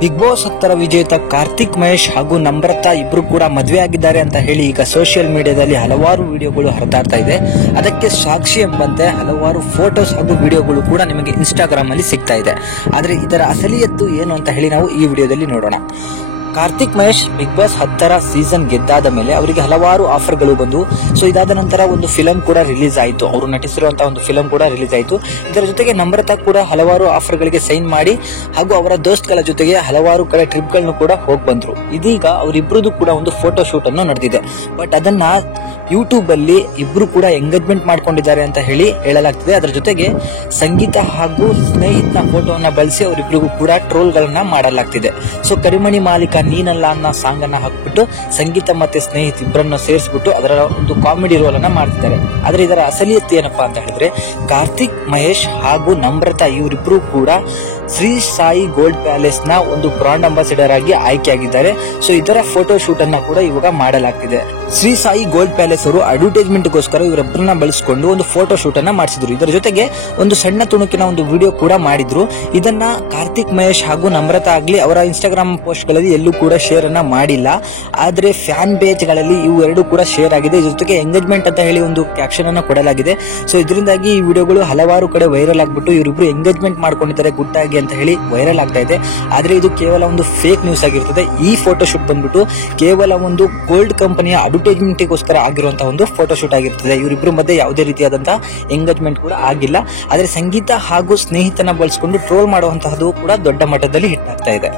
Big Boss 10 ವಿಜೇತ ಕಾರ್ತಿಕ್ ಮಹೇಶ್ ಹಾಗೂ ನಮ್ರತಾ ಇಬ್ರು ಕೂಡ ಮದುವೆ ಆಗಿದ್ದಾರೆ ಅಂತ ಹೇಳಿ ಈಗ ಸೋಷಿಯಲ್ ಮೀಡಿಯಾದಲ್ಲಿ ಹಲವಾರು ವಿಡಿಯೋಗಳು ಹರಿದಾಡ್ತಾ ಇದೆ. ಅದಕ್ಕೆ ಸಾಕ್ಷಿ ಎಂಬಂತೆ ಹಲವಾರು ಫೋಟೋಸ್ ಹಾಗೂ ವಿಡಿಯೋಗಳು ಕೂಡ ನಿಮಗೆ ಇನ್ಸ್ಟಾಗ್ರಾಮ್ ಅಲ್ಲಿ ಸಿಗ್ತಾ ಇದೆ. ಆದ್ರೆ ಇದರ ಅಸಲಿಯತ್ತು ಏನು ಅಂತ ಹೇಳಿ ನಾವು ಈ ವಿಡಿಯೋದಲ್ಲಿ ನೋಡೋಣ. Karthik Mahesh Bigg Boss 10 season ಗೆದ್ದಾದ ಮೇಲೆ ಅವರಿಗೆ ಹಲವಾರು ಆಫರ್ಗಳು ಬಂದು, ಸೊ ಇದಾದ ನಂತರ ಒಂದು ಫಿಲಂ ಕೂಡ ರಿಲೀಸ್ ಆಯಿತು. ಅವರು ನಟಿಸಿರುವಂತಹ ಒಂದು ಫಿಲಂ ಕೂಡ ರಿಲೀಸ್ ಆಯಿತು. ಇದರ ಜೊತೆಗೆ ನಮ್ರತಾ ಕೂಡ ಹಲವಾರು ಆಫರ್ಗಳಿಗೆ ಸೈನ್ ಮಾಡಿ ಹಾಗೂ ಅವರ ದೋಸ್ತ್ಗಳ ಜೊತೆಗೆ ಹಲವಾರು ಕಡೆ ಟ್ರಿಪ್ಗಳನ್ನು ಕೂಡ ಹೋಗಿ ಬಂದ್ರು. ಇದೀಗ ಅವರಿಬ್ಬರದು ಕೂಡ ಒಂದು ಫೋಟೋ ಶೂಟ್ ಅನ್ನು ನಡೆದಿದೆ. ಬಟ್ ಅದನ್ನ ಯೂಟ್ಯೂಬ್ ಅಲ್ಲಿ ಇಬ್ರು ಕೂಡ ಎಂಗೇಜ್ಮೆಂಟ್ ಮಾಡ್ಕೊಂಡಿದ್ದಾರೆ ಅಂತ ಹೇಳಿ ಹೇಳಲಾಗ್ತಿದೆ. ಅದರ ಜೊತೆಗೆ ಸಂಗೀತ ಹಾಗೂ ಸ್ನೇಹಿತನ ಫೋಟೋವನ್ನ ಬಳಸಿ ಅವರಿಬ್ಬರಿಗೂ ಕೂಡ ಟ್ರೋಲ್ ಗಳನ್ನ ಮಾಡಲಾಗ್ತಿದೆ. ಸೊ ಕರಿಮಣಿ ಮಾಲೀಕ ನೀನಲ್ಲ ಅನ್ನೋ ಸಾಂಗ್ ಅನ್ನ ಹಾಕ್ಬಿಟ್ಟು ಸಂಗೀತ ಮತ್ತೆ ಸ್ನೇಹಿತ ಇಬ್ಬರನ್ನ ಸೇರಿಸ್ಬಿಟ್ಟು ಅದರ ಒಂದು ಕಾಮಿಡಿ ರೋಲ್ ಅನ್ನ ಮಾಡ್ತಿದ್ದಾರೆ. ಆದ್ರೆ ಇದರ ಅಸಲಿಯತ್ತು ಏನಪ್ಪಾ ಅಂತ ಹೇಳಿದ್ರೆ, ಕಾರ್ತಿಕ್ ಮಹೇಶ್ ಹಾಗೂ ನಮ್ರತಾ ಇವರಿಬ್ರು ಕೂಡ ಶ್ರೀ ಸಾಯಿ ಗೋಲ್ಡ್ ಪ್ಯಾಲೇಸ್ ನ ಒಂದು ಬ್ರಾಂಡ್ ಅಂಬಾಸಿಡರ್ ಆಗಿ ಆಯ್ಕೆಯಾಗಿದ್ದಾರೆ. ಸೊ ಇದರ ಫೋಟೋ ಶೂಟ್ ಅನ್ನ ಕೂಡ ಇವಾಗ ಮಾಡಲಾಗ್ತಿದೆ. ಶ್ರೀ ಸಾಯಿ ಗೋಲ್ಡ್ ಪ್ಯಾಲೇಸ್ ಅವರು ಅಡ್ವರ್ಟೈಸ್ಮೆಂಟ್ ಗೋಸ್ಕರ ಇವರೊಬ್ಬರನ್ನ ಬಳಸಿಕೊಂಡು ಒಂದು ಫೋಟೋ ಶೂಟ್ ಅನ್ನ ಮಾಡಿಸಿದ್ರು. ಇದರ ಜೊತೆಗೆ ಒಂದು ಸಣ್ಣ ತುಣುಕಿನ ಒಂದು ವಿಡಿಯೋ ಕೂಡ ಮಾಡಿದ್ರು. ಇದನ್ನ ಕಾರ್ತಿಕ್ ಮಹೇಶ್ ಹಾಗೂ ನಮ್ರತಾ ಆಗ್ಲಿ ಅವರ ಇನ್ಸ್ಟಾಗ್ರಾಮ್ ಪೋಸ್ಟ್ ಗಳಲ್ಲಿ ಎಲ್ಲೂ ಕೂಡ ಶೇರ್ ಅನ್ನ ಮಾಡಿಲ್ಲ. ಆದ್ರೆ ಫ್ಯಾನ್ ಪೇಜ್ ಗಳಲ್ಲಿ ಇವು ಎರಡು ಕೂಡ ಶೇರ್ ಆಗಿದೆ. ಇದ್ರ ಜೊತೆಗೆ ಎಂಗೇಜ್ಮೆಂಟ್ ಅಂತ ಹೇಳಿ ಒಂದು ಕ್ಯಾಪ್ಷನ್ ಅನ್ನ ಕೊಡಲಾಗಿದೆ. ಸೊ ಇದರಿಂದಾಗಿ ಈ ವಿಡಿಯೋಗಳು ಹಲವಾರು ಕಡೆ ವೈರಲ್ ಆಗ್ಬಿಟ್ಟು ಇವರಿಬ್ರು ಎಂಗೇಜ್ಮೆಂಟ್ ಮಾಡ್ಕೊಂಡಿದ್ದಾರೆ ಗುಟ್ಟಾಗಿ ಅಂತ ಹೇಳಿ ವೈರಲ್ ಆಗ್ತಾ ಇದೆ. ಆದ್ರೆ ಇದು ಕೇವಲ ಒಂದು ಫೇಕ್ ನ್ಯೂಸ್ ಆಗಿರ್ತದೆ. ಈ ಫೋಟೋ ಶೂಟ್ ಬಂದ್ಬಿಟ್ಟು ಕೇವಲ ಒಂದು ಗೋಲ್ಡ್ ಕಂಪನಿಯ ಅಡ್ವರ್ಟೈಸ್ಮೆಂಟ್ ಗೋಸ್ಕರ ಆಗಿರುವಂತಹ ಒಂದು ಫೋಟೋ ಶೂಟ್ ಆಗಿರ್ತದೆ. ಇವರಿಬ್ಬರ ಮಧ್ಯೆ ಯಾವುದೇ ರೀತಿಯಾದಂತಹ ಎಂಗೇಜ್ಮೆಂಟ್ ಕೂಡ ಆಗಿಲ್ಲ. ಆದ್ರೆ ಸಂಗೀತ ಹಾಗೂ ಸ್ನೇಹಿತನ ಬಳಸಿಕೊಂಡು ಟ್ರೋಲ್ ಮಾಡುವಂತಹದ್ದು ಕೂಡ ದೊಡ್ಡ ಮಟ್ಟದಲ್ಲಿ ಹಿಟ್ ಆಗ್ತಾ ಇದೆ.